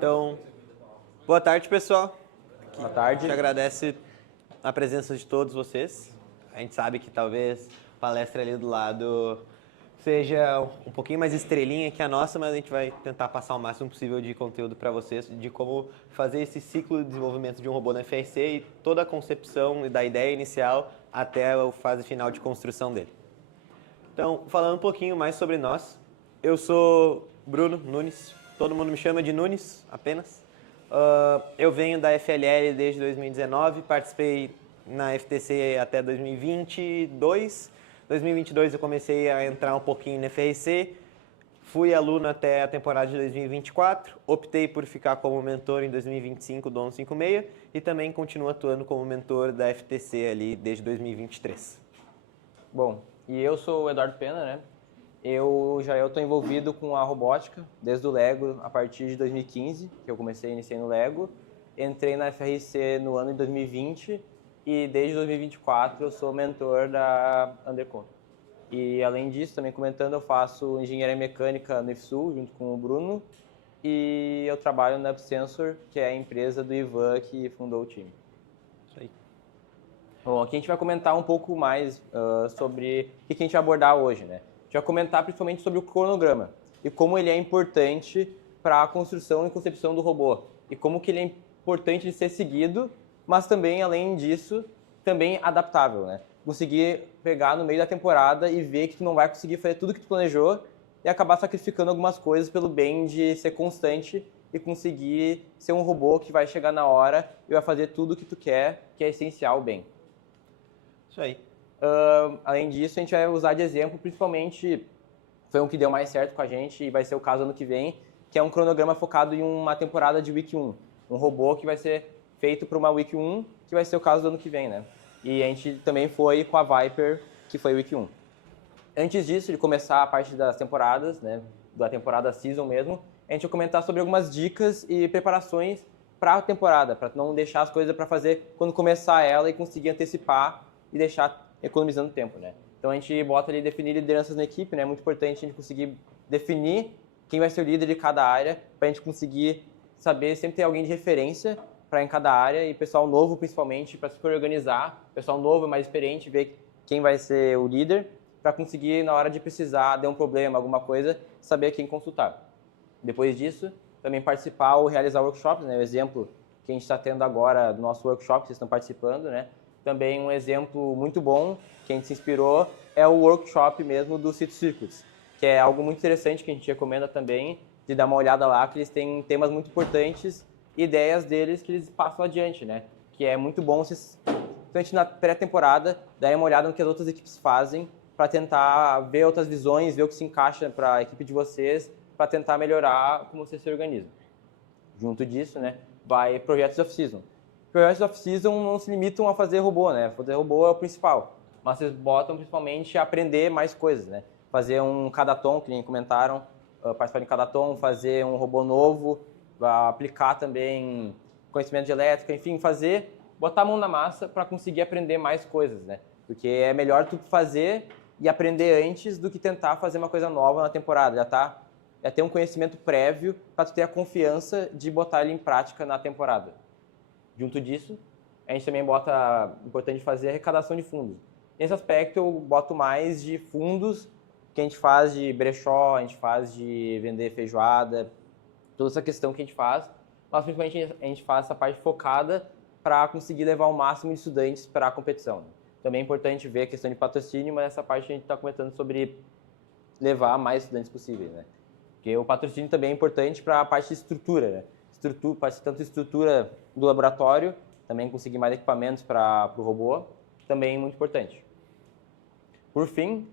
Então, boa tarde, pessoal. Boa tarde. A gente agradece a presença de todos vocês. A gente sabe que talvez a palestra ali do lado seja um pouquinho mais estrelinha que a nossa, mas a gente vai tentar passar o máximo possível de conteúdo para vocês, de como fazer esse ciclo de desenvolvimento de um robô na FRC e toda a concepção da ideia inicial até a fase final de construção dele. Então, falando um pouquinho mais sobre nós, eu sou Bruno Nunes, todo mundo me chama de Nunes apenas. Eu venho da FLL desde 2019, participei na FTC até 2022. 2022 eu comecei a entrar um pouquinho na FRC, fui aluno até a temporada de 2024, optei por ficar como mentor em 2025 do 1156 e também continuo atuando como mentor da FTC ali desde 2023. Bom, e eu sou o Eduardo Pena, né? Eu estou envolvido com a robótica desde o Lego a partir de 2015, que eu iniciei no Lego. Entrei na FRC no ano de 2020 e desde 2024 eu sou mentor da Undercon. E além disso, também comentando, eu faço engenharia mecânica no IFSU junto com o Bruno e eu trabalho na Upsensor, que é a empresa do Ivan que fundou o time. Isso aí. Bom, aqui a gente vai comentar um pouco mais sobre o que a gente vai abordar hoje, né? A gente vai comentar principalmente sobre o cronograma e como ele é importante para a construção e concepção do robô e como que ele é importante de ser seguido, mas também, além disso, também adaptável, né? Conseguir pegar no meio da temporada e ver que tu não vai conseguir fazer tudo que tu planejou e acabar sacrificando algumas coisas pelo bem de ser constante e conseguir ser um robô que vai chegar na hora e vai fazer tudo o que tu quer, que é essencial bem. Isso aí. Além disso, a gente vai usar de exemplo, principalmente, foi um que deu mais certo com a gente e vai ser o caso ano que vem, que é um cronograma focado em uma temporada de Week 1. Um robô que vai ser feito para uma Week 1, que vai ser o caso do ano que vem, né? E a gente também foi com a Viper, que foi Week 1. Antes disso, de começar a parte das temporadas, né, da temporada Season mesmo, a gente vai comentar sobre algumas dicas e preparações para a temporada, para não deixar as coisas para fazer quando começar ela e conseguir antecipar e deixar economizando tempo, né? Então a gente bota ali definir lideranças na equipe, né? É muito importante a gente conseguir definir quem vai ser o líder de cada área, para a gente conseguir saber sempre ter alguém de referência para em cada área e pessoal novo principalmente para se organizar, pessoal novo mais experiente, ver quem vai ser o líder para conseguir na hora de precisar, der um problema, alguma coisa, saber quem consultar. Depois disso, também participar ou realizar workshops, né? O exemplo que a gente está tendo agora do nosso workshop, que vocês estão participando, né? Também um exemplo muito bom, que a gente se inspirou, é o workshop mesmo do City Circuits, que é algo muito interessante que a gente recomenda também, de dar uma olhada lá, que eles têm temas muito importantes, ideias deles que eles passam adiante, né? Que é muito bom vocês, principalmente na pré-temporada, darem uma olhada no que as outras equipes fazem, para tentar ver outras visões, ver o que se encaixa para a equipe de vocês, para tentar melhorar como vocês se organizam. Junto disso, né, vai projetos off-season. Projetos off-season não se limitam a fazer robô, né? Fazer robô é o principal. Mas vocês botam principalmente a aprender mais coisas, né? Fazer um cadaton, que nem comentaram, participar de cadaton, fazer um robô novo, aplicar também conhecimento de elétrica, enfim, botar a mão na massa para conseguir aprender mais coisas, né? Porque é melhor tu fazer e aprender antes do que tentar fazer uma coisa nova na temporada. Já ter um conhecimento prévio para tu ter a confiança de botar ele em prática na temporada. Junto disso, a gente também importante fazer a arrecadação de fundos. Nesse aspecto, eu boto mais de fundos que a gente faz de brechó, a gente faz de vender feijoada, toda essa questão que a gente faz, mas principalmente a gente faz essa parte focada para conseguir levar o máximo de estudantes para a competição. Também é importante ver a questão de patrocínio, mas essa parte a gente está comentando sobre levar mais estudantes possíveis, né? Porque o patrocínio também é importante para a parte de estrutura, né? Tanto estrutura do laboratório, também conseguir mais equipamentos para o robô, também é muito importante. Por fim,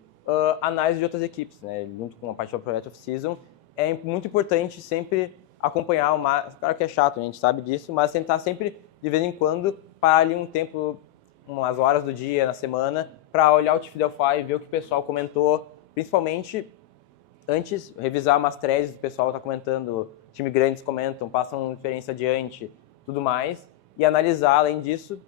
análise de outras equipes, né? Junto com a parte do projeto off-season, é muito importante sempre acompanhar claro que é chato, a gente sabe disso, mas tentar sempre, de vez em quando, parar ali um tempo, umas horas do dia, na semana, para olhar o TIFF Delphi, ver o que o pessoal comentou, principalmente antes, revisar umas threads do pessoal que está comentando, time grandes comentam, passam experiência adiante, tudo mais, e analisar, além disso,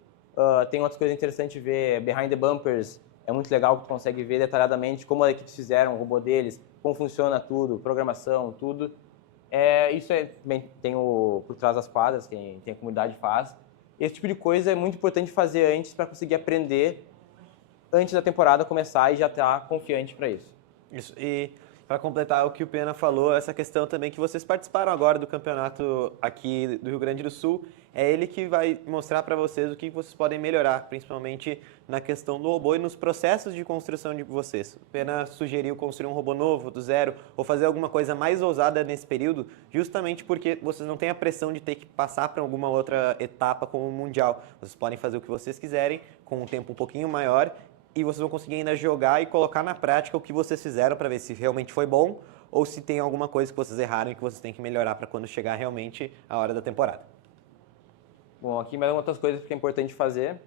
tem outras coisas interessantes de ver, behind the bumpers, é muito legal que tu consegue ver detalhadamente como as equipes fizeram, o robô deles, como funciona tudo, programação, tudo. Isso também tem por trás das quadras, quem tem a comunidade faz. Esse tipo de coisa é muito importante fazer antes para conseguir aprender antes da temporada começar e já estar confiante para isso. Isso. E para completar o que o Pena falou, essa questão também que vocês participaram agora do campeonato aqui do Rio Grande do Sul, é ele que vai mostrar para vocês o que vocês podem melhorar, principalmente na questão do robô e nos processos de construção de vocês. O Pena sugeriu construir um robô novo, do zero, ou fazer alguma coisa mais ousada nesse período, justamente porque vocês não têm a pressão de ter que passar para alguma outra etapa como o Mundial. Vocês podem fazer o que vocês quiserem, com um tempo um pouquinho maior, e vocês vão conseguir ainda jogar e colocar na prática o que vocês fizeram para ver se realmente foi bom ou se tem alguma coisa que vocês erraram e que vocês têm que melhorar para quando chegar realmente a hora da temporada. Bom, aqui mais outras coisas que é importante fazer,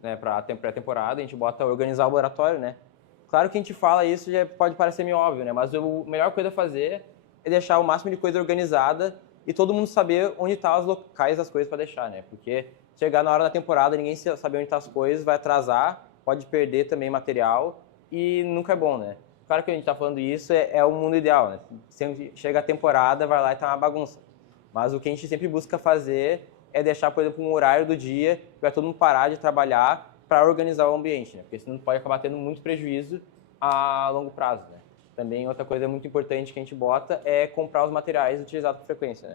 né, para a pré-temporada, a gente bota organizar o laboratório, né? Claro que a gente fala isso já pode parecer meio óbvio, né? Mas a melhor coisa a fazer é deixar o máximo de coisa organizada e todo mundo saber onde estão os locais das coisas para deixar, né? Porque chegar na hora da temporada, ninguém saber onde estão as coisas, vai atrasar, pode perder também material e nunca é bom, né? Claro que a gente está falando isso, é o mundo ideal, né? Sempre chega a temporada, vai lá e tá uma bagunça. Mas o que a gente sempre busca fazer é deixar, por exemplo, um horário do dia que vai todo mundo parar de trabalhar para organizar o ambiente, né? Porque senão pode acabar tendo muito prejuízo a longo prazo, né? Também outra coisa muito importante que a gente bota é comprar os materiais utilizados com frequência,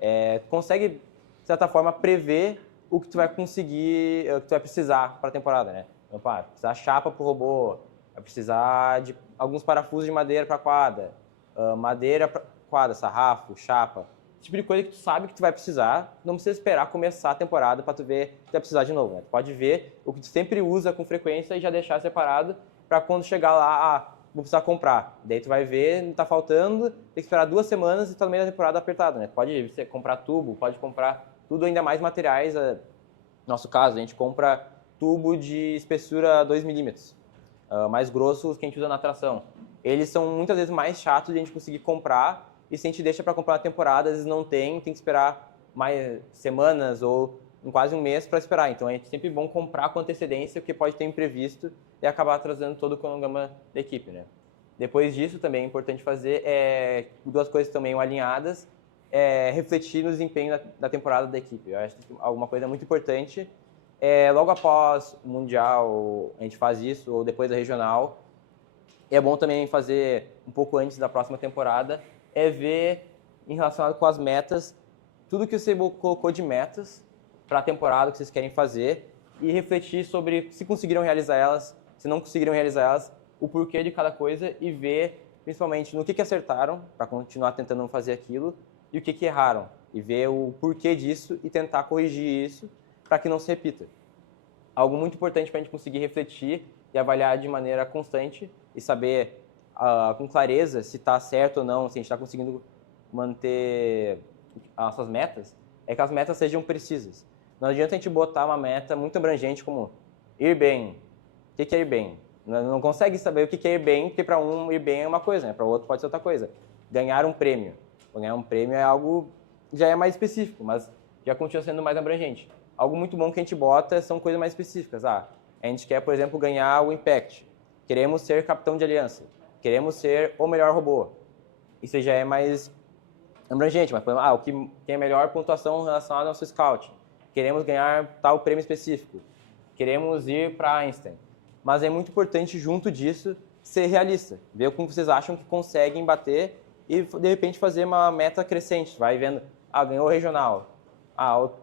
né? Consegue, de certa forma, prever o que tu vai conseguir, o que tu vai precisar para a temporada, né? Então, vai precisar chapa para o robô, vai precisar de alguns parafusos de madeira para quadra, madeira para quadra, sarrafo, chapa. Esse tipo de coisa que tu sabe que tu vai precisar, não precisa esperar começar a temporada para tu ver que tu vai precisar de novo, né? Tu pode ver o que tu sempre usa com frequência e já deixar separado para quando chegar lá, vou precisar comprar. Daí tu vai ver, não tá faltando, tem que esperar 2 semanas e tá no meio da temporada apertado, né? Tu pode comprar tubo, pode comprar tudo, ainda mais materiais. No nosso caso, a gente compra tubo de espessura 2 milímetros, mais grossos que a gente usa na tração. Eles são muitas vezes mais chatos de a gente conseguir comprar, e se a gente deixa para comprar na temporada, às vezes não tem que esperar mais semanas ou quase um mês para esperar. Então é sempre bom comprar com antecedência, porque pode ter imprevisto e acabar atrasando todo o cronograma da equipe, né? Depois disso, também é importante fazer 2 coisas também alinhadas, refletir no desempenho da temporada da equipe. Eu acho que alguma coisa muito importante. Logo após o Mundial, a gente faz isso, ou depois da Regional. É bom também fazer um pouco antes da próxima temporada, ver, em relação com as metas, tudo que você colocou de metas para a temporada que vocês querem fazer e refletir sobre se conseguiram realizar elas, se não conseguiram realizar elas, o porquê de cada coisa e ver, principalmente, no que acertaram para continuar tentando fazer aquilo e o que erraram. E ver o porquê disso e tentar corrigir isso para que não se repita. Algo muito importante para a gente conseguir refletir e avaliar de maneira constante e saber com clareza se está certo ou não, se a gente está conseguindo manter as nossas metas, é que as metas sejam precisas. Não adianta a gente botar uma meta muito abrangente como ir bem. O que é ir bem? Não consegue saber o que é ir bem, porque para um ir bem é uma coisa, né? Para o outro pode ser outra coisa. Ganhar um prêmio. Ganhar um prêmio é algo já é mais específico, mas já continua sendo mais abrangente. Algo muito bom que a gente bota são coisas mais específicas. A gente quer, por exemplo, ganhar o Impact. Queremos ser capitão de aliança. Queremos ser o melhor robô. Isso já é mais abrangente, mas o que tem a melhor pontuação relacionada ao nosso scout. Queremos ganhar tal prêmio específico. Queremos ir para Einstein. Mas é muito importante, junto disso, ser realista. Ver como vocês acham que conseguem bater e, de repente, fazer uma meta crescente. Vai vendo, ganhou o regional.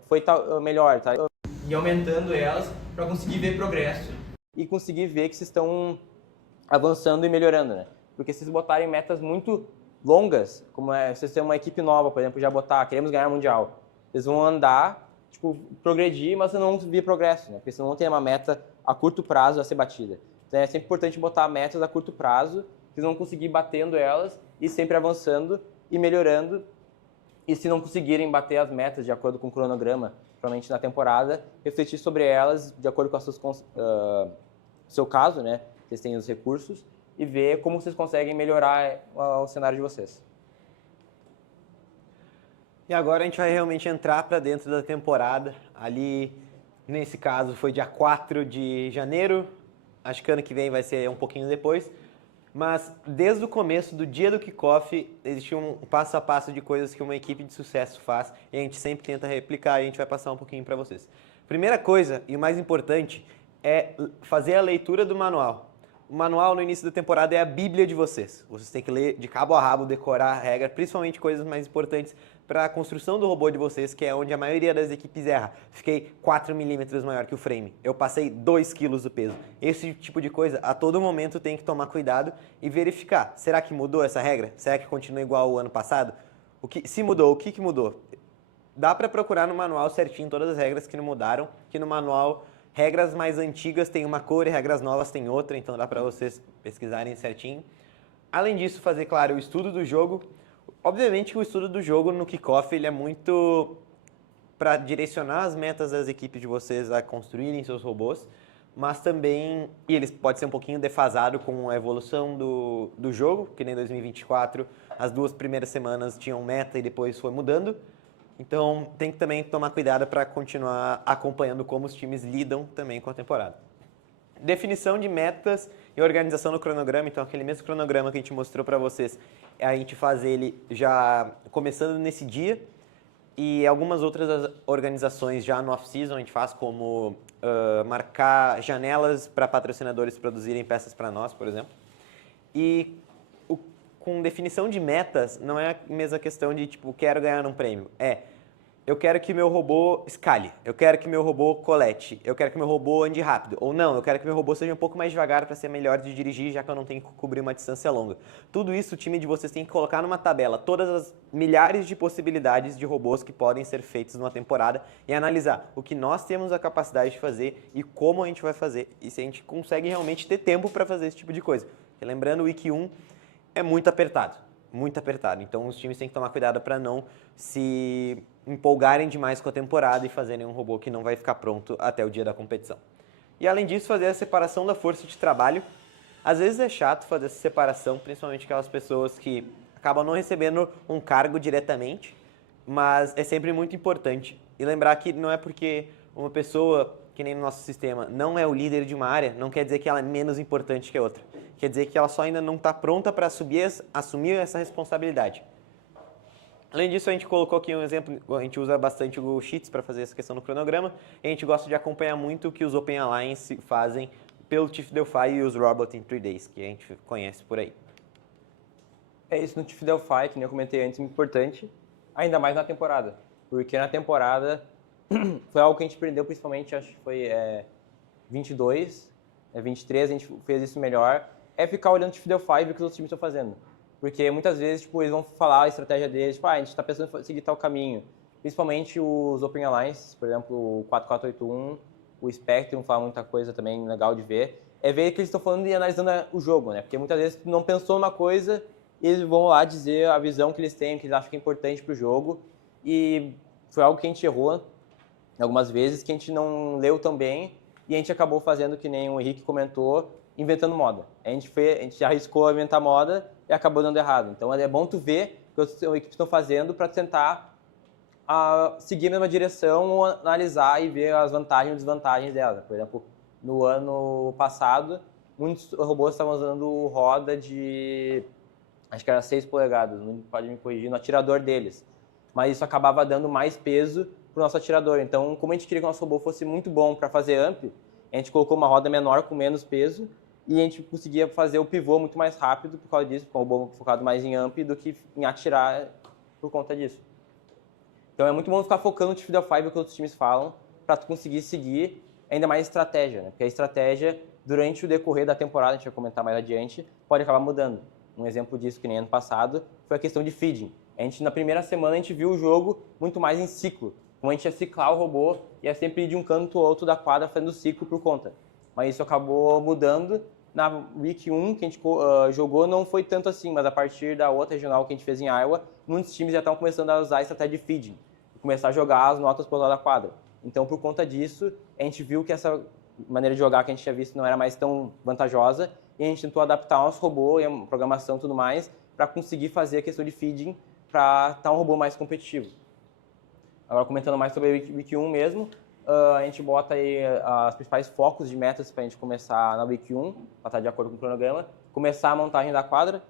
Foi melhor. Tá? E aumentando elas para conseguir ver progresso. E conseguir ver que vocês estão avançando e melhorando, né? Porque se vocês botarem metas muito longas, como vocês têm uma equipe nova, por exemplo, já botar, queremos ganhar mundial, vocês vão andar, progredir, mas não vão ver progresso, né? Porque vocês não vão ter uma meta a curto prazo a ser batida. Então é sempre importante botar metas a curto prazo, que vocês vão conseguir batendo elas e sempre avançando e melhorando. E se não conseguirem bater as metas de acordo com o cronograma, provavelmente na temporada, refletir sobre elas de acordo com o seu caso, né? Vocês têm os recursos e ver como vocês conseguem melhorar o cenário de vocês. E agora a gente vai realmente entrar para dentro da temporada. Ali, nesse caso, foi dia 4 de janeiro. Acho que ano que vem vai ser um pouquinho depois. Mas desde o começo do dia do kickoff, existe um passo a passo de coisas que uma equipe de sucesso faz e a gente sempre tenta replicar e a gente vai passar um pouquinho para vocês. Primeira coisa, e o mais importante, é fazer a leitura do manual. O manual no início da temporada é a bíblia de vocês. Vocês têm que ler de cabo a rabo, decorar a regra, principalmente coisas mais importantes para a construção do robô de vocês, que é onde a maioria das equipes erra. Fiquei 4 milímetros maior que o frame. Eu passei 2 quilos do peso. Esse tipo de coisa, a todo momento tem que tomar cuidado e verificar. Será que mudou essa regra? Será que continua igual ao ano passado? Se mudou, o que mudou? Dá para procurar no manual certinho todas as regras que não mudaram, que no manual regras mais antigas têm uma cor e regras novas têm outra, então dá para vocês pesquisarem certinho. Além disso, fazer, claro, o estudo do jogo. Obviamente que o estudo do jogo no kickoff ele é muito para direcionar as metas das equipes de vocês a construírem seus robôs, mas também, e eles pode ser um pouquinho defasado com a evolução do jogo, que nem 2024, as 2 primeiras semanas tinham meta e depois foi mudando. Então tem que também tomar cuidado para continuar acompanhando como os times lidam também com a temporada. Definição de metas e organização no cronograma, então aquele mesmo cronograma que a gente mostrou para vocês, a gente faz ele já começando nesse dia e algumas outras organizações já no off-season a gente faz como marcar janelas para patrocinadores produzirem peças para nós, por exemplo. E com definição de metas, não é a mesma questão de, tipo, quero ganhar um prêmio. Eu quero que meu robô escale, eu quero que meu robô colete, eu quero que meu robô ande rápido. Ou não, eu quero que meu robô seja um pouco mais devagar para ser melhor de dirigir, já que eu não tenho que cobrir uma distância longa. Tudo isso o time de vocês tem que colocar numa tabela, todas as milhares de possibilidades de robôs que podem ser feitos numa temporada e analisar o que nós temos a capacidade de fazer e como a gente vai fazer. E se a gente consegue realmente ter tempo para fazer esse tipo de coisa. Porque lembrando, o Week 1 é muito apertado. Muito apertado. Então os times têm que tomar cuidado para não se empolgarem demais com a temporada e fazerem um robô que não vai ficar pronto até o dia da competição. E além disso, fazer a separação da força de trabalho. Às vezes é chato fazer essa separação, principalmente aquelas pessoas que acabam não recebendo um cargo diretamente, mas é sempre muito importante. E lembrar que não é porque uma pessoa, que nem no nosso sistema, não é o líder de uma área, não quer dizer que ela é menos importante que a outra. Quer dizer que ela só ainda não está pronta para assumir essa responsabilidade. Além disso, a gente colocou aqui um exemplo, a gente usa bastante o Sheets para fazer essa questão no cronograma, e a gente gosta de acompanhar muito o que os Open Alliance fazem pelo Tiff Delphi e os Robot in 3 Days, que a gente conhece por aí. É isso no Tiff Delphi, que nem eu comentei antes, muito importante, ainda mais na temporada, porque na temporada foi algo que a gente aprendeu principalmente, acho que foi 22, 23, a gente fez isso melhor, é ficar olhando o Tiff Delphi e ver o que os outros times estão fazendo. Porque muitas vezes, tipo, eles vão falar a estratégia deles, tipo, a gente está pensando em seguir tal caminho. Principalmente os Open Alliance, por exemplo, o 4481, o Spectrum fala muita coisa também legal de ver. É ver que eles estão falando e analisando o jogo, né? Porque muitas vezes tu não pensou numa coisa, eles vão lá dizer a visão que eles têm, que eles acham que é importante para o jogo. E foi algo que a gente errou algumas vezes, que a gente não leu tão bem e a gente acabou fazendo, que nem o Henrique comentou, inventando moda. A gente arriscou inventar moda e acabou dando errado. Então é bom tu ver o que as equipes estão fazendo para tentar seguir a mesma direção ou analisar e ver as vantagens e desvantagens delas. Por exemplo, no ano passado, muitos robôs estavam usando roda de, acho que era 6 polegadas, não pode me corrigir, no atirador deles. Mas isso acabava dando mais peso para o nosso atirador. Então, como a gente queria que o nosso robô fosse muito bom para fazer amp, a gente colocou uma roda menor com menos peso e a gente conseguia fazer o pivô muito mais rápido por causa disso, com o robô focado mais em amp do que em atirar por conta disso. Então é muito bom ficar focando no Tiff Delphi, o que outros times falam, para tu conseguir seguir ainda mais estratégia, né? Porque a estratégia, durante o decorrer da temporada, a gente vai comentar mais adiante, pode acabar mudando. Um exemplo disso, que nem ano passado, foi a questão de feeding. Na primeira semana, a gente viu o jogo muito mais em ciclo. Como a gente ia ciclar o robô, ia sempre ir de um canto ao outro da quadra fazendo ciclo por conta. Mas isso acabou mudando. Na Week 1 que a gente jogou não foi tanto assim, mas a partir da outra regional que a gente fez em Iowa, muitos times já estavam começando a usar a estratégia de feeding, e começar a jogar as notas para o lado da quadra. Então, por conta disso, a gente viu que essa maneira de jogar que a gente tinha visto não era mais tão vantajosa, e a gente tentou adaptar o nosso robô e a programação e tudo mais para conseguir fazer a questão de feeding para estar um robô mais competitivo. Agora, comentando mais sobre a Week 1 mesmo, a gente bota aí os principais focos de metas para a gente começar na Week 1, para estar de acordo com o cronograma. começar a montagem da quadra.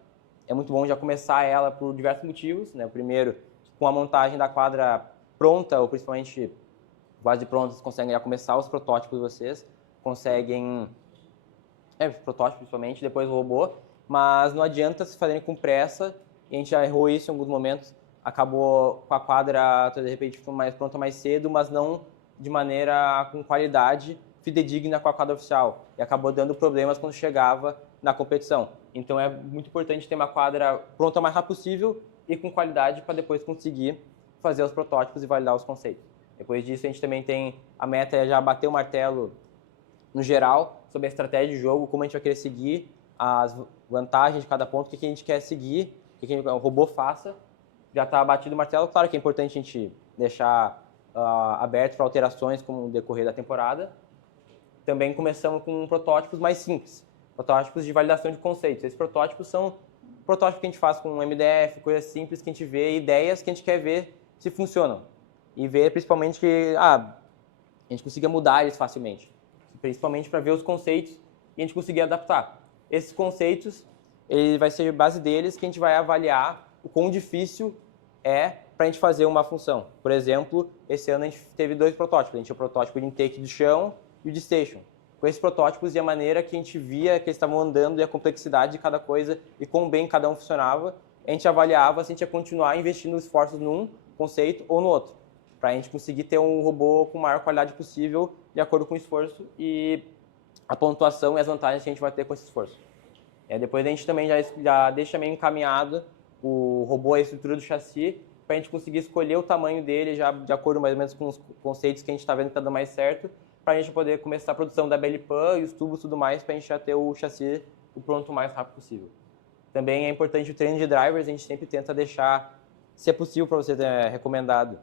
É muito bom já começar ela por diversos motivos, né? O primeiro, com a montagem da quadra pronta, ou principalmente quase pronta, vocês conseguem já começar os protótipos de vocês, conseguem... protótipo principalmente, depois o robô, mas não adianta se fazerem com pressa, e a gente já errou isso em alguns momentos, acabou com a quadra, de repente, ficou mais pronta mais cedo, mas não de maneira com qualidade fidedigna com a quadra oficial, e acabou dando problemas quando chegava na competição. Então é muito importante ter uma quadra pronta o mais rápido possível e com qualidade para depois conseguir fazer os protótipos e validar os conceitos. Depois disso, a gente também tem a meta é já bater o martelo no geral, sobre a estratégia de jogo, como a gente vai querer seguir, as vantagens de cada ponto, o que a gente quer seguir, o que o robô faça. Já está batido o martelo, claro que é importante a gente deixar aberto para alterações com o decorrer da temporada. Também começamos com protótipos mais simples, protótipos de validação de conceitos. Esses protótipos são protótipos que a gente faz com MDF, coisas simples que a gente vê, ideias que a gente quer ver se funcionam. E ver principalmente que a gente consiga mudar eles facilmente. Principalmente para ver os conceitos e a gente conseguir adaptar. Esses conceitos, ele vai ser a base deles que a gente vai avaliar o quão difícil é para a gente fazer uma função. Por exemplo, esse ano a gente teve 2 protótipos. A gente tinha o protótipo de intake do chão e o de station. Com esses protótipos e a maneira que a gente via que eles estavam andando e a complexidade de cada coisa e quão bem cada um funcionava, a gente avaliava se a gente ia continuar investindo esforços num conceito ou no outro, para a gente conseguir ter um robô com a maior qualidade possível de acordo com o esforço e a pontuação e as vantagens que a gente vai ter com esse esforço. Depois a gente também já deixa meio encaminhado o robô e a estrutura do chassi para a gente conseguir escolher o tamanho dele já de acordo mais ou menos com os conceitos que a gente está vendo que está dando mais certo, para a gente poder começar a produção da BLPAN e os tubos e tudo mais para a gente já ter o chassi pronto o mais rápido possível. Também é importante o treino de drivers, a gente sempre tenta deixar, se é possível para você ter recomendado,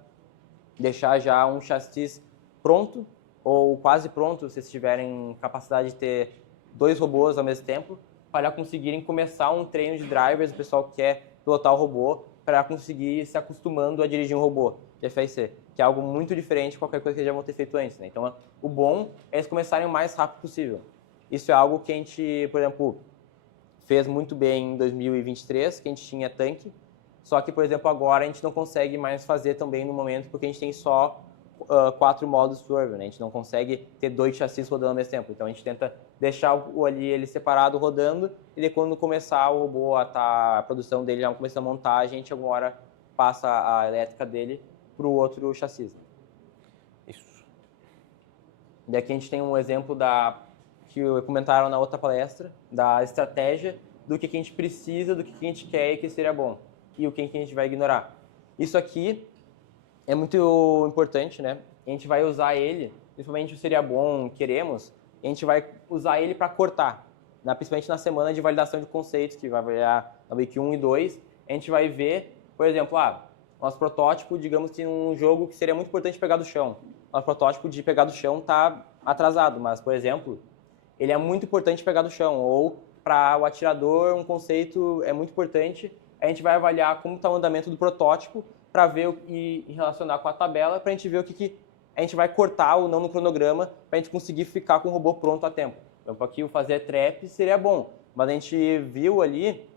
deixar já um chassi pronto ou quase pronto, se vocês tiverem capacidade de ter 2 robôs ao mesmo tempo, para conseguirem começar um treino de drivers, o pessoal que quer pilotar o robô, para conseguir se acostumando a dirigir um robô de FIC, que é algo muito diferente de qualquer coisa que eles já vão ter feito antes. Né? Então, o bom é eles começarem o mais rápido possível. Isso é algo que a gente, por exemplo, fez muito bem em 2023, que a gente tinha tanque, só que, por exemplo, agora a gente não consegue mais fazer tão bem no momento, porque a gente tem só 4 modos Swerve, né? A gente não consegue ter 2 chassis rodando ao mesmo tempo. Então a gente tenta deixar ele separado rodando e daí quando começar o robô a produção dele, já começa a montar, a gente alguma hora passa a elétrica dele para o outro chassi. Isso. Daqui a gente tem um exemplo que comentaram na outra palestra, da estratégia do que a gente precisa, do que a gente quer e que seria bom, e o que a gente vai ignorar. Isso aqui é muito importante, né? A gente vai usar ele, principalmente o seria bom, queremos, a gente vai usar ele para cortar, principalmente na semana de validação de conceitos, que vai variar na week 1 e 2, a gente vai ver, por exemplo, nosso protótipo, digamos que um jogo que seria muito importante pegar do chão. Nosso protótipo de pegar do chão está atrasado, mas, por exemplo, ele é muito importante pegar do chão, ou para o atirador um conceito é muito importante, a gente vai avaliar como está o andamento do protótipo para ver e relacionar com a tabela, para a gente ver o que a gente vai cortar ou não no cronograma, para a gente conseguir ficar com o robô pronto a tempo. Então, aqui o fazer trap seria bom, mas a gente viu ali,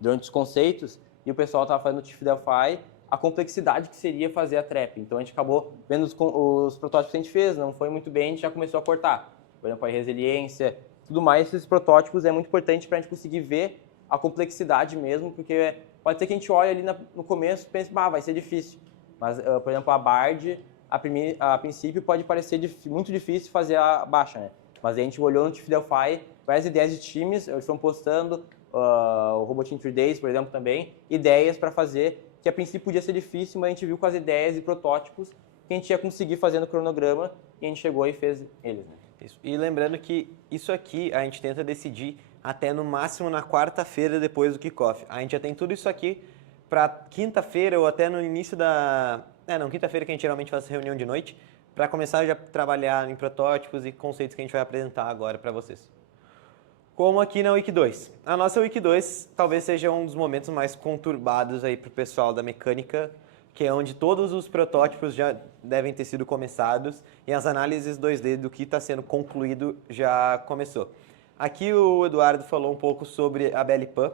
durante os conceitos, e o pessoal estava fazendo o TIFF Delphi, a complexidade que seria fazer a trap. Então, a gente acabou vendo os protótipos que a gente fez, não foi muito bem, a gente já começou a cortar. Por exemplo, a resiliência, tudo mais, esses protótipos é muito importante para a gente conseguir ver a complexidade mesmo, porque pode ser que a gente olhe ali no começo e pense, vai ser difícil. Mas, por exemplo, a Bard, a princípio, pode parecer muito difícil fazer a baixa, né? Mas a gente olhou no TIFF Delphi, várias ideias de times, eles estão postando, o Roboteam 3 Days, por exemplo, também, ideias para fazer, que a princípio podia ser difícil, mas a gente viu com as ideias e protótipos que a gente ia conseguir fazer no cronograma e a gente chegou e fez eles, né? Isso. E lembrando que isso aqui a gente tenta decidir até no máximo na quarta-feira depois do kickoff. A gente já tem tudo isso aqui para quinta-feira ou até no início da... não, quinta-feira que a gente geralmente faz reunião de noite, para começar já a trabalhar em protótipos e conceitos que a gente vai apresentar agora para vocês. Como aqui na Week 2. A nossa Week 2 talvez seja um dos momentos mais conturbados aí para o pessoal da mecânica, que é onde todos os protótipos já devem ter sido começados e as análises 2D do que está sendo concluído já começou. Aqui o Eduardo falou um pouco sobre a BLPAN.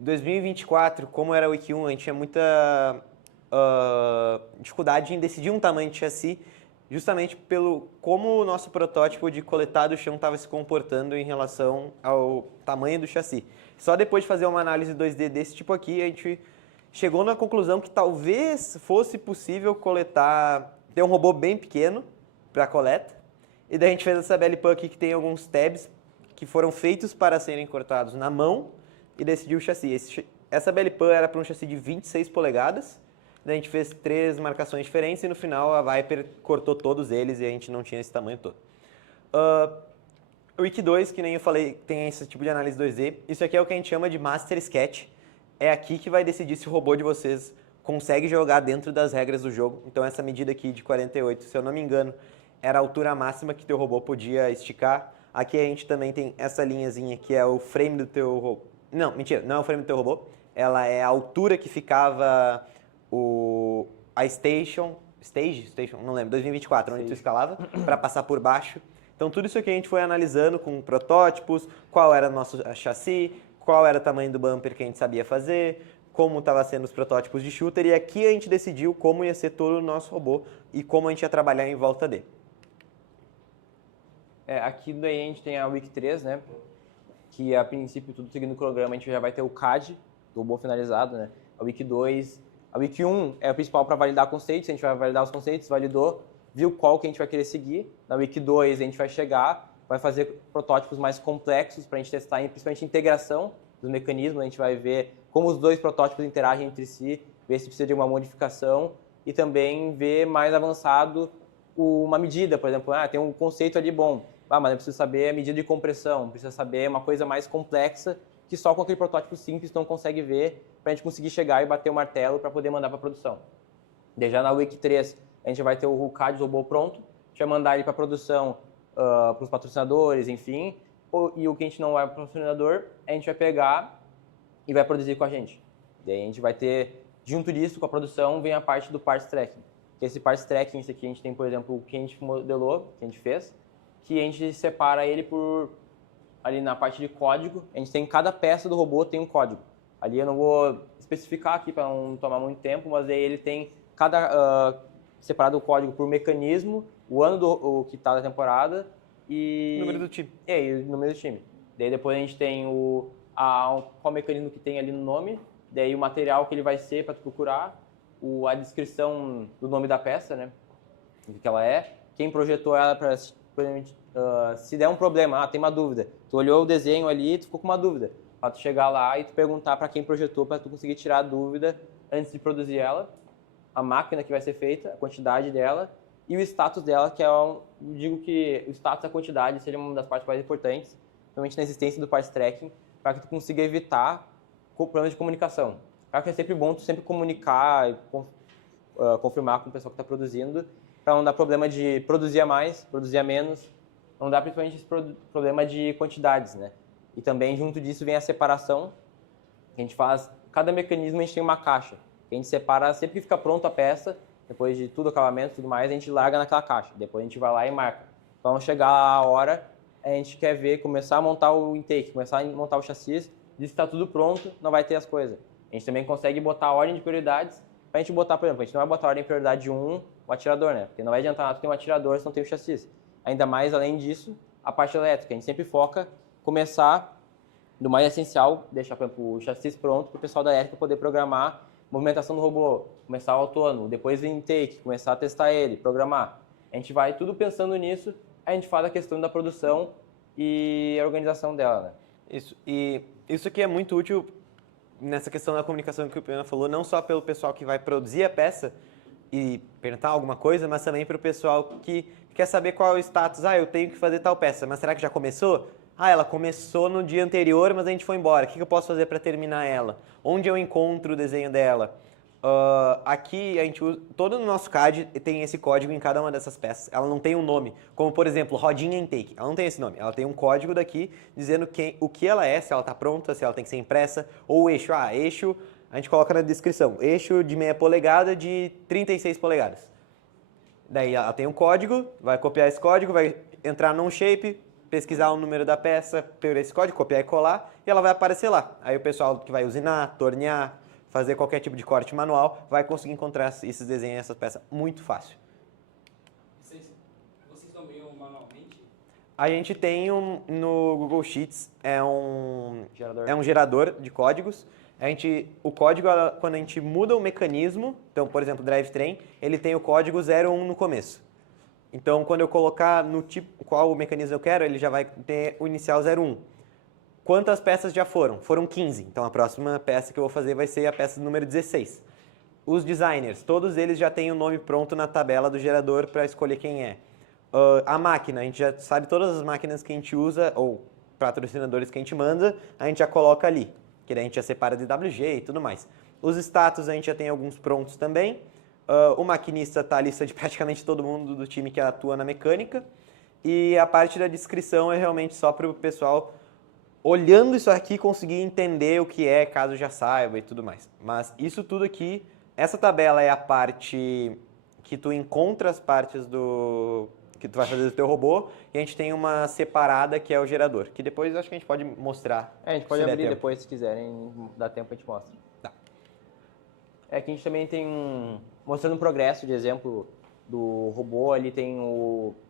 Em 2024, como era o Week 1, a gente tinha muita dificuldade em decidir um tamanho de chassi, justamente pelo como o nosso protótipo de coletar do chão estava se comportando em relação ao tamanho do chassi. Só depois de fazer uma análise 2D desse tipo aqui, a gente chegou na conclusão que talvez fosse possível ter um robô bem pequeno para coleta. E daí a gente fez essa BLPAN aqui que tem alguns tabs que foram feitos para serem cortados na mão e decidiu o chassi. Essa BLPAN era para um chassi de 26 polegadas. Daí a gente fez 3 marcações diferentes e no final a Viper cortou todos eles e a gente não tinha esse tamanho todo. O Week 2, que nem eu falei, tem esse tipo de análise 2D. Isso aqui é o que a gente chama de Master Sketch. É aqui que vai decidir se o robô de vocês consegue jogar dentro das regras do jogo. Então essa medida aqui de 48, se eu não me engano, era a altura máxima que teu robô podia esticar. Aqui a gente também tem essa linhazinha que é o frame do teu robô. Não, mentira, não é o frame do teu robô. Ela é a altura que ficava a station, não lembro, 2024, onde tu escalava, para passar por baixo. Então tudo isso aqui a gente foi analisando com protótipos, qual era o nosso chassi, qual era o tamanho do bumper que a gente sabia fazer, como estava sendo os protótipos de shooter, e aqui a gente decidiu como ia ser todo o nosso robô e como a gente ia trabalhar em volta dele. Aqui daí a gente tem a Week 3, né? Que a princípio, tudo seguindo o cronograma, a gente já vai ter o CAD do robô finalizado, né? A Week 2... A Week 1 é a principal para validar conceitos, a gente vai validar os conceitos, validou, viu qual que a gente vai querer seguir. Na Week 2 a gente vai chegar, vai fazer protótipos mais complexos para a gente testar, principalmente a integração dos mecanismos, a gente vai ver como os dois protótipos interagem entre si, ver se precisa de uma modificação e também ver mais avançado uma medida, por exemplo, tem um conceito ali bom, mas eu preciso saber a medida de compressão, preciso saber uma coisa mais complexa que só com aquele protótipo simples não consegue ver, para a gente conseguir chegar e bater o martelo para poder mandar para produção. Daí já na Week 3, a gente vai ter o CAD do robô pronto, a gente vai mandar ele para produção para os patrocinadores, enfim, e o que a gente não vai para o patrocinador, a gente vai pegar e vai produzir com a gente. Daí a gente vai ter, junto disso, com a produção, vem a parte do Parts Tracking. Que esse Parts Tracking, esse aqui a gente tem, por exemplo, o que a gente modelou, que a gente fez, que a gente separa ele por, ali na parte de código, a gente tem cada peça do robô tem um código. Ali eu não vou especificar aqui para não tomar muito tempo, mas aí ele tem separado o código por mecanismo, o ano o que está da temporada e... O número do time. E o número do time. Daí depois a gente tem qual mecanismo que tem ali no nome, daí o material que ele vai ser para tu procurar, a descrição do nome da peça, né? O que ela é, quem projetou ela para... se der um problema, tem uma dúvida, tu olhou o desenho ali e tu ficou com uma dúvida, para tu chegar lá e tu perguntar para quem projetou, para tu conseguir tirar a dúvida antes de produzir ela, a máquina que vai ser feita, a quantidade dela e o status dela, que digo que o status e a quantidade seria uma das partes mais importantes, principalmente na existência do parts tracking, para que tu consiga evitar problemas de comunicação. Claro que é sempre bom tu sempre comunicar e confirmar com o pessoal que está produzindo, para não dar problema de produzir a mais, produzir a menos, não dá principalmente esse problema de quantidades, né? E também junto disso vem a separação, que a gente faz, cada mecanismo a gente tem uma caixa, que a gente separa sempre que fica pronta a peça, depois de tudo, acabamento e tudo mais, a gente larga naquela caixa, depois a gente vai lá e marca. Então chegar a hora, a gente quer ver, começar a montar o intake, começar a montar o chassi, diz que está tudo pronto, não vai ter as coisas. A gente também consegue botar a ordem de prioridades, para a gente botar, por exemplo, a gente não vai botar a ordem de prioridade de o atirador, né? Porque não vai adiantar nada ter um atirador se não tem o chassi. Ainda mais, além disso, a parte elétrica. A gente sempre foca começar do mais essencial, deixar, por exemplo, o chassi pronto para o pessoal da elétrica poder programar a movimentação do robô, começar o autônomo, depois o intake, começar a testar ele, programar. A gente vai tudo pensando nisso, a gente faz a questão da produção e a organização dela, né? Isso. E isso aqui é muito útil nessa questão da comunicação que o Pena falou, não só pelo pessoal que vai produzir a peça e perguntar alguma coisa, mas também para o pessoal que quer saber qual é o status. Eu tenho que fazer tal peça, mas será que já começou? Ela começou no dia anterior, mas a gente foi embora. O que eu posso fazer para terminar ela? Onde eu encontro o desenho dela? Aqui a gente usa, todo no nosso CAD tem esse código em cada uma dessas peças. Ela não tem um nome, como por exemplo, rodinha intake. Ela não tem esse nome. Ela tem um código daqui dizendo o que ela é, se ela está pronta, se ela tem que ser impressa, ou o eixo. Eixo, a gente coloca na descrição, eixo de meia polegada de 36 polegadas. Daí ela tem um código, vai copiar esse código, vai entrar num shape, pesquisar o número da peça por esse código, copiar e colar, e ela vai aparecer lá. Aí o pessoal que vai usinar, tornear, fazer qualquer tipo de corte manual, vai conseguir encontrar esses desenhos, essas peças muito fácil. Vocês nomeam manualmente? A gente tem no Google Sheets, é um gerador de códigos. O código, quando a gente muda o mecanismo, então, por exemplo, drivetrain, ele tem o código 01 no começo. Então, quando eu colocar no tipo qual o mecanismo eu quero, ele já vai ter o inicial 01. Quantas peças já foram? Foram 15. Então, a próxima peça que eu vou fazer vai ser a peça número 16. Os designers, todos eles já têm o nome pronto na tabela do gerador para escolher quem é. A máquina, a gente já sabe todas as máquinas que a gente usa, ou patrocinadores que a gente manda, a gente já coloca ali. Que daí a gente já separa de WG e tudo mais. Os status a gente já tem alguns prontos também. O maquinista está a lista de praticamente todo mundo do time que atua na mecânica. E a parte da descrição é realmente só para o pessoal, olhando isso aqui, conseguir entender o que é, caso já saiba e tudo mais. Mas isso tudo aqui, essa tabela é a parte que tu encontra as partes que tu vai fazer do teu robô, e a gente tem uma separada que é o gerador, que depois acho que a gente pode mostrar. A gente pode abrir depois se quiserem, dá tempo a gente mostra. Tá. Aqui a gente também tem mostrando um progresso de exemplo do robô, ali tem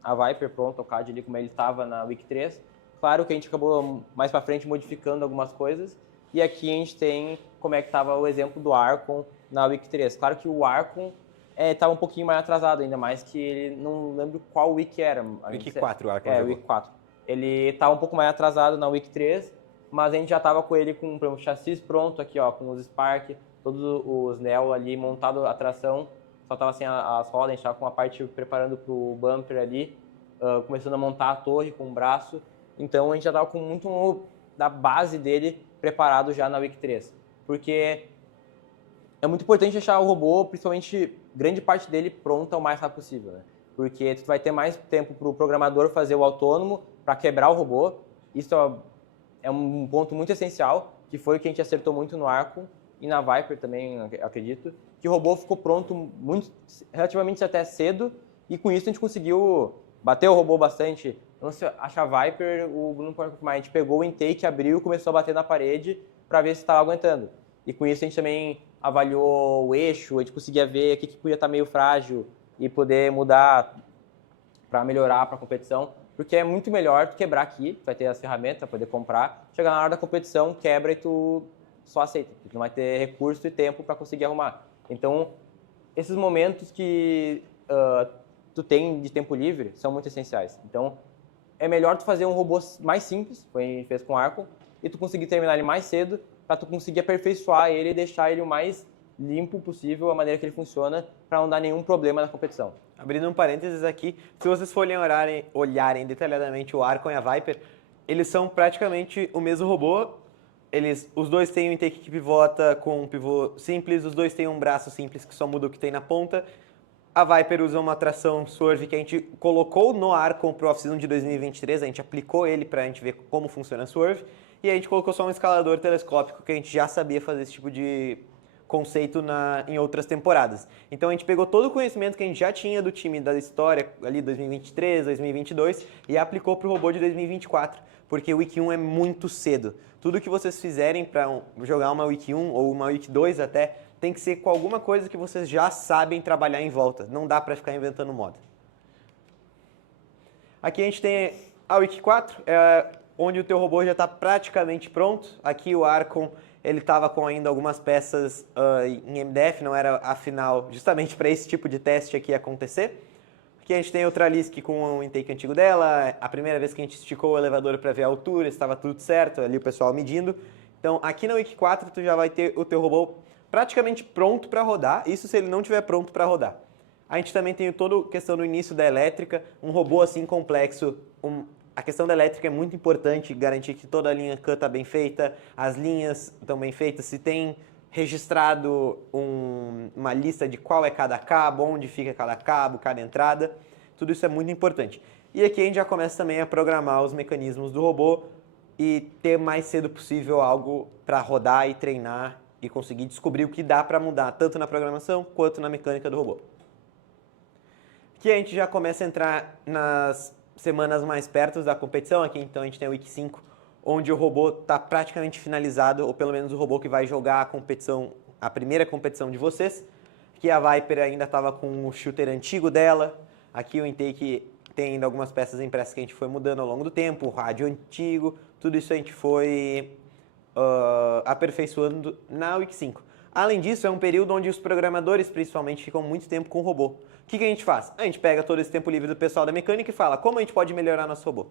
a Viper pronto, o CAD ali como ele estava na Week 3. Claro que a gente acabou mais para frente modificando algumas coisas, e aqui a gente tem como é que estava o exemplo do Archon na Week 3. Claro que o Archon estava um pouquinho mais atrasado, ainda mais que ele não lembro qual week era. Week 4, o Archon jogou. Week 4. Ele estava um pouco mais atrasado na Week 3, mas a gente já estava com ele com o chassi pronto aqui, ó, com os Spark, todos os Neo ali montado a tração, só estava sem as rodas, a gente estava com a parte preparando para o bumper ali, começando a montar a torre com o braço, então a gente já estava com muito da base dele preparado já na Week 3, porque é muito importante deixar o robô, principalmente grande parte dele, pronta o mais rápido possível, né? Porque tu vai ter mais tempo para o programador fazer o autônomo, para quebrar o robô. Isso é um ponto muito essencial, que foi o que a gente acertou muito no Archon e na Viper também, acredito, que o robô ficou pronto relativamente até cedo, e com isso a gente conseguiu bater o robô bastante. Então, se acha a Viper, o Bruno pode confirmar, a gente pegou o intake, abriu, começou a bater na parede para ver se estava aguentando. E com isso a gente também avaliou o eixo, a gente conseguia ver o que podia estar meio frágil e poder mudar para melhorar para a competição, porque é muito melhor tu quebrar aqui, tu vai ter as ferramentas para poder comprar, chegar na hora da competição, quebra e tu só aceita, tu não vai ter recurso e tempo para conseguir arrumar. Então, esses momentos que tu tem de tempo livre são muito essenciais. Então, é melhor tu fazer um robô mais simples, como a gente fez com o Archon, e tu conseguir terminar ele mais cedo, para tu conseguir aperfeiçoar ele e deixar ele o mais limpo possível, a maneira que ele funciona, para não dar nenhum problema na competição. Abrindo um parênteses aqui, se vocês forem olharem detalhadamente o Archon e a Viper, eles são praticamente o mesmo robô. Os dois têm um intake que pivota com um pivô simples, os dois têm um braço simples que só muda o que tem na ponta. A Viper usa uma tração Swerve que a gente colocou no Archon pro off-season de 2023, a gente aplicou ele para a gente ver como funciona a Swerve, e a gente colocou só um escalador telescópico que a gente já sabia fazer esse tipo de conceito em outras temporadas. Então a gente pegou todo o conhecimento que a gente já tinha do time da história ali 2023, 2022 e aplicou para o robô de 2024, porque o Week 1 é muito cedo. Tudo que vocês fizerem para jogar uma Week 1 ou uma Week 2 até, tem que ser com alguma coisa que vocês já sabem trabalhar em volta. Não dá para ficar inventando moda. Aqui a gente tem a Week 4, onde o teu robô já está praticamente pronto. Aqui o Archon, ele estava com ainda algumas peças em MDF, não era a final, justamente para esse tipo de teste aqui acontecer. Aqui a gente tem o Tralisk com o intake antigo dela, a primeira vez que a gente esticou o elevador para ver a altura, estava tudo certo, ali o pessoal medindo. Então aqui na Week 4 tu já vai ter o teu robô praticamente pronto para rodar, isso se ele não estiver pronto para rodar. A gente também tem toda a questão do início da elétrica, um robô assim complexo, a questão da elétrica é muito importante, garantir que toda a linha CAN está bem feita, as linhas estão bem feitas, se tem registrado uma lista de qual é cada cabo, onde fica cada cabo, cada entrada, tudo isso é muito importante. E aqui a gente já começa também a programar os mecanismos do robô e ter mais cedo possível algo para rodar e treinar e conseguir descobrir o que dá para mudar, tanto na programação quanto na mecânica do robô. Aqui a gente já começa a entrar nas semanas mais perto da competição. Aqui então a gente tem o Week 5, onde o robô está praticamente finalizado, ou pelo menos o robô que vai jogar a competição, a primeira competição de vocês. Aqui a Viper ainda estava com o shooter antigo dela. Aqui o intake tem ainda algumas peças impressas que a gente foi mudando ao longo do tempo, o rádio antigo, tudo isso a gente foi aperfeiçoando na Week 5. Além disso, é um período onde os programadores, principalmente, ficam muito tempo com o robô. O que a gente faz? A gente pega todo esse tempo livre do pessoal da mecânica e fala como a gente pode melhorar nosso robô.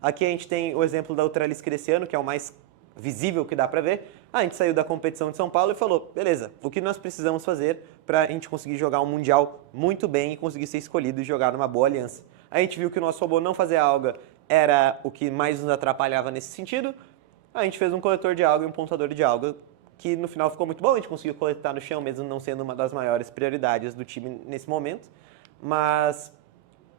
Aqui a gente tem o exemplo da Ultralis Cresciano, que é o mais visível que dá para ver. A gente saiu da competição de São Paulo e falou, beleza, o que nós precisamos fazer para a gente conseguir jogar um Mundial muito bem e conseguir ser escolhido e jogar numa boa aliança? A gente viu que o nosso robô não fazer alga era o que mais nos atrapalhava nesse sentido. A gente fez um coletor de alga e um pontador de alga, que no final ficou muito bom, a gente conseguiu coletar no chão, mesmo não sendo uma das maiores prioridades do time nesse momento. Mas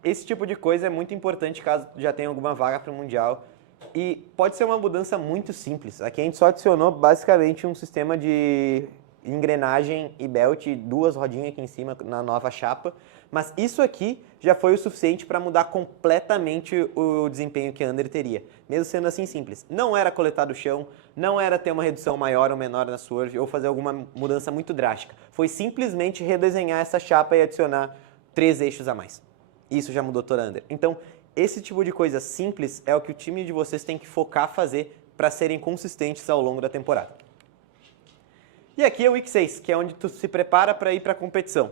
esse tipo de coisa é muito importante caso já tenha alguma vaga para o Mundial. E pode ser uma mudança muito simples. Aqui a gente só adicionou basicamente um sistema de engrenagem e belt, 2 rodinhas aqui em cima na nova chapa. Mas isso aqui já foi o suficiente para mudar completamente o desempenho que a Under teria. Mesmo sendo assim simples. Não era coletar do chão, não era ter uma redução maior ou menor na Swerve ou fazer alguma mudança muito drástica. Foi simplesmente redesenhar essa chapa e adicionar 3 eixos a mais. Isso já mudou toda a Under. Então, esse tipo de coisa simples é o que o time de vocês tem que focar a fazer para serem consistentes ao longo da temporada. E aqui é o Week 6, que é onde tu se prepara para ir para a competição.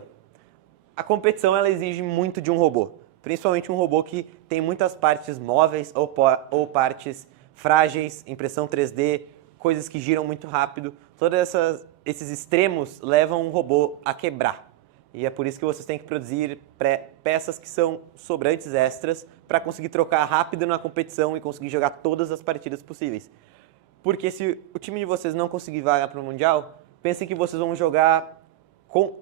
A competição ela exige muito de um robô, principalmente um robô que tem muitas partes móveis ou partes frágeis, impressão 3D, coisas que giram muito rápido. Todos esses extremos levam um robô a quebrar. E é por isso que vocês têm que produzir peças que são sobrantes extras para conseguir trocar rápido na competição e conseguir jogar todas as partidas possíveis. Porque se o time de vocês não conseguir vaga para o Mundial, pensem que vocês vão jogar...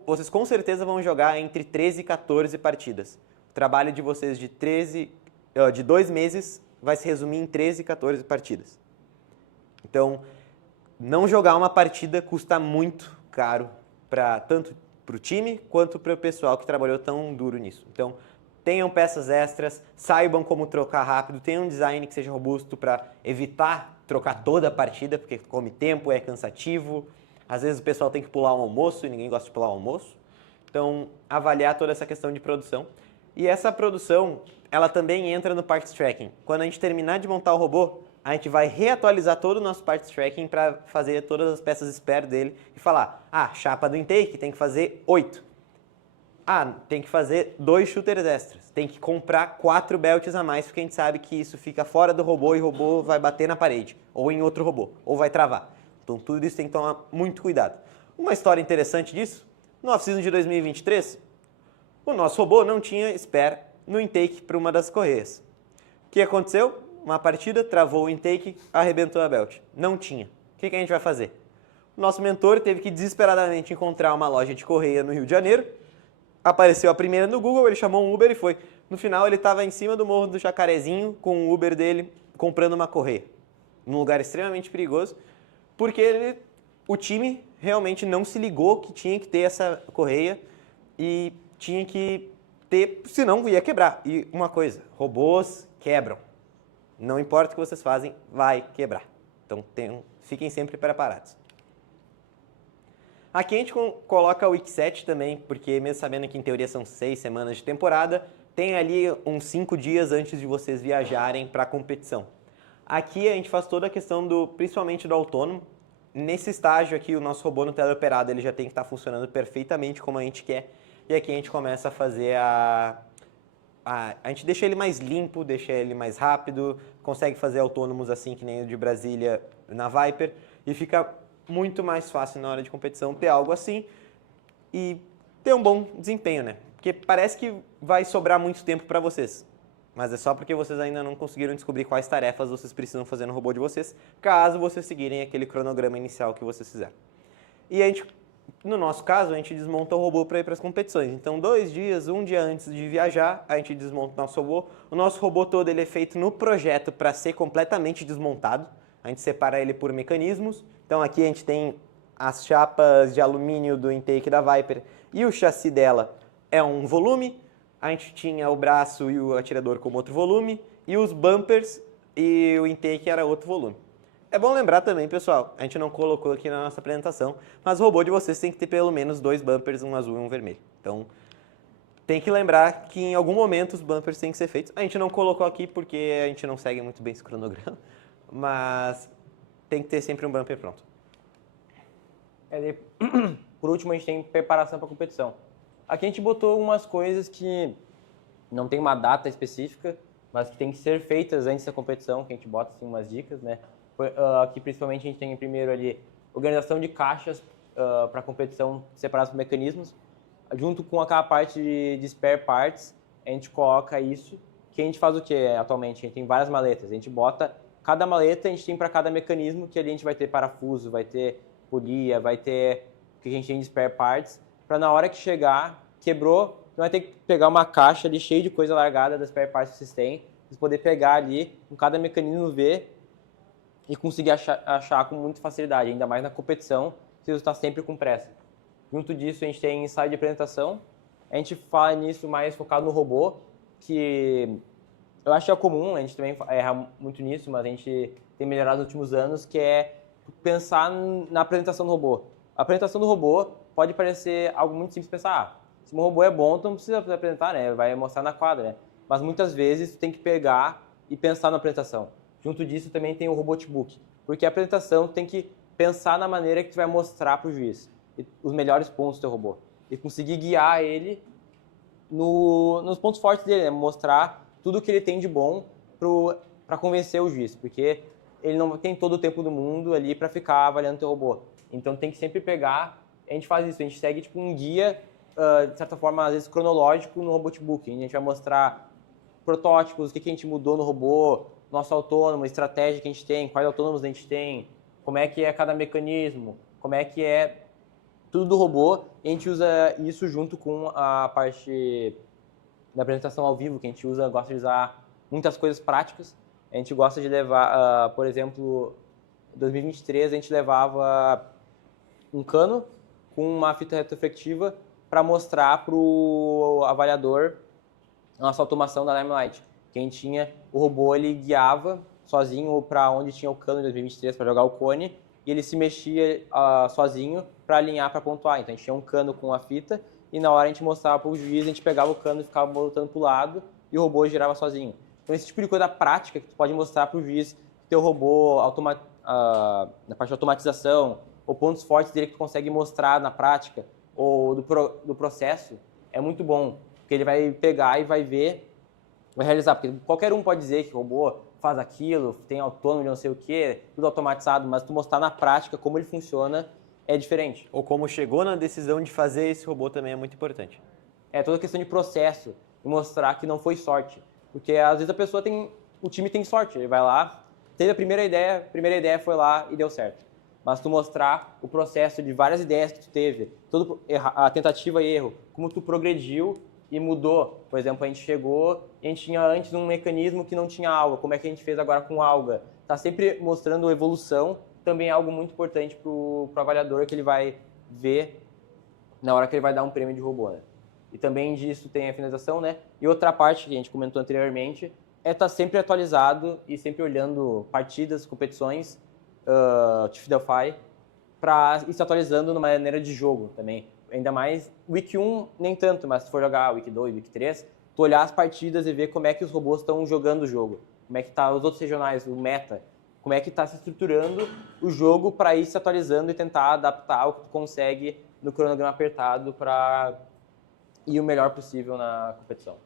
Vocês com certeza vão jogar entre 13 e 14 partidas. O trabalho de vocês de 2 meses vai se resumir em 13 e 14 partidas. Então, não jogar uma partida custa muito caro, tanto para o time quanto para o pessoal que trabalhou tão duro nisso. Então, tenham peças extras, saibam como trocar rápido, tenham um design que seja robusto para evitar trocar toda a partida, porque come tempo, é cansativo. Às vezes o pessoal tem que pular um almoço e ninguém gosta de pular um almoço. Então, avaliar toda essa questão de produção. E essa produção, ela também entra no Parts Tracking. Quando a gente terminar de montar o robô, a gente vai reatualizar todo o nosso Parts Tracking para fazer todas as peças spare dele e falar, chapa do intake tem que fazer 8. Tem que fazer 2 shooters extras. Tem que comprar 4 belts a mais, porque a gente sabe que isso fica fora do robô e o robô vai bater na parede, ou em outro robô, ou vai travar. Então, tudo isso tem que tomar muito cuidado. Uma história interessante disso, no off-season de 2023, o nosso robô não tinha spare no intake para uma das correias. O que aconteceu? Uma partida, travou o intake, arrebentou a belt. Não tinha. O que a gente vai fazer? O nosso mentor teve que desesperadamente encontrar uma loja de correia no Rio de Janeiro. Apareceu a primeira no Google, ele chamou um Uber e foi. No final, ele estava em cima do Morro do Jacarezinho com o Uber dele comprando uma correia. Num lugar extremamente perigoso. Porque o time realmente não se ligou que tinha que ter essa correia e tinha que ter, senão ia quebrar. E uma coisa, robôs quebram. Não importa o que vocês fazem, vai quebrar. Então fiquem sempre preparados. Aqui a gente coloca o Week 7 também, porque mesmo sabendo que em teoria são 6 semanas de temporada, tem ali uns 5 dias antes de vocês viajarem para a competição. Aqui a gente faz toda a questão principalmente do autônomo. Nesse estágio aqui, o nosso robô no teleoperado ele já tem que estar funcionando perfeitamente como a gente quer. E aqui a gente começa a fazer a gente deixa ele mais limpo, deixa ele mais rápido, consegue fazer autônomos assim que nem o de Brasília na Viper. E fica muito mais fácil na hora de competição ter algo assim e ter um bom desempenho, né? Porque parece que vai sobrar muito tempo para vocês. Mas é só porque vocês ainda não conseguiram descobrir quais tarefas vocês precisam fazer no robô de vocês, caso vocês seguirem aquele cronograma inicial que vocês fizeram. E no nosso caso, a gente desmonta o robô para ir para as competições. Então, 2 dias, 1 dia antes de viajar, a gente desmonta o nosso robô. O nosso robô todo ele é feito no projeto para ser completamente desmontado. A gente separa ele por mecanismos. Então, aqui a gente tem as chapas de alumínio do intake da Viper e o chassi dela é um volume. a gente tinha o braço e o atirador como outro volume, e os bumpers e o intake era outro volume. É bom lembrar também, pessoal, a gente não colocou aqui na nossa apresentação, mas o robô de vocês tem que ter pelo menos 2 bumpers, um azul e um vermelho. Então, tem que lembrar que em algum momento os bumpers têm que ser feitos. A gente não colocou aqui porque a gente não segue muito bem esse cronograma, mas tem que ter sempre um bumper pronto. Por último, a gente tem preparação para a competição. Aqui a gente botou algumas coisas que não tem uma data específica, mas que tem que ser feitas antes da competição, que a gente bota assim, umas dicas, né? Aqui principalmente a gente tem primeiro ali organização de caixas para a competição separadas por mecanismos, junto com aquela parte de spare parts, a gente coloca isso, que a gente faz o que atualmente? A gente tem várias maletas, a gente bota, cada maleta a gente tem para cada mecanismo, que ali a gente vai ter parafuso, vai ter polia, vai ter o que a gente tem de spare parts, para na hora que chegar, quebrou, não vai ter que pegar uma caixa ali cheia de coisa largada das spare parts que vocês têm, vocês poder pegar ali, com cada mecanismo ver e conseguir achar com muita facilidade, ainda mais na competição, se você está sempre com pressa. Junto disso, a gente tem ensaio de apresentação, a gente fala nisso mais focado no robô, que eu acho que é comum, a gente também erra muito nisso, mas a gente tem melhorado nos últimos anos, que é pensar na apresentação do robô. A apresentação do robô pode parecer algo muito simples pensar, se um robô é bom, tu não precisa apresentar, né? Vai mostrar na quadra, né? Mas muitas vezes tu tem que pegar e pensar na apresentação. Junto disso também tem o Robotbook, porque a apresentação tem que pensar na maneira que tu vai mostrar para o juiz os melhores pontos do teu robô e conseguir guiar ele nos pontos fortes dele, né? Mostrar tudo que ele tem de bom para convencer o juiz, porque ele não tem todo o tempo do mundo ali para ficar avaliando teu robô. Então tem que sempre pegar, a gente faz isso, a gente segue tipo um guia, de certa forma, às vezes cronológico no Robotbook. A gente vai mostrar protótipos, o que a gente mudou no robô, nosso autônomo, estratégia que a gente tem, quais autônomos a gente tem, como é que é cada mecanismo, como é que é tudo do robô. E a gente usa isso junto com a parte da apresentação ao vivo, que a gente gosta de usar muitas coisas práticas. A gente gosta de levar, por exemplo, em 2023 a gente levava um cano com uma fita retrospectiva para mostrar para o avaliador a nossa automação da Limelight. Quem tinha o robô, ele guiava sozinho para onde tinha o cano em 2023 para jogar o cone, e ele se mexia sozinho para alinhar, para pontuar. Então a gente tinha um cano com a fita, e na hora a gente mostrava para o juiz, a gente pegava o cano e ficava botando para o lado, e o robô girava sozinho. Então esse tipo de coisa prática que tu pode mostrar para o juiz que teu robô, na parte de automatização, ou pontos fortes dele que tu consegue mostrar na prática, ou do processo, é muito bom, porque ele vai pegar e vai ver, vai realizar, porque qualquer um pode dizer que o robô faz aquilo, tem autônomo de não sei o que, tudo automatizado, mas tu mostrar na prática como ele funciona é diferente. Ou como chegou na decisão de fazer esse robô também é muito importante. É toda questão de processo e mostrar que não foi sorte, porque às vezes o time tem sorte, ele vai lá, teve a primeira ideia foi lá e deu certo. Mas tu mostrar o processo de várias ideias que tu teve, toda a tentativa e erro, como tu progrediu e mudou. Por exemplo, a gente chegou e a gente tinha antes um mecanismo que não tinha alga. Como é que a gente fez agora com alga? Tá sempre mostrando evolução, também é algo muito importante pro avaliador, que ele vai ver na hora que ele vai dar um prêmio de robô, né? E também disso tem a finalização, né? E outra parte que a gente comentou anteriormente é estar sempre atualizado e sempre olhando partidas, competições, Chief Delphi, para ir se atualizando numa maneira de jogo também. Ainda mais Week 1, nem tanto, mas se for jogar Week 2, Week 3, tu olhar as partidas e ver como é que os robôs estão jogando o jogo, como é que tá os outros regionais, o meta, como é que está se estruturando o jogo para ir se atualizando e tentar adaptar o que tu consegue no cronograma apertado para ir o melhor possível na competição.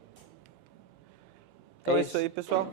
Então é isso aí, pessoal.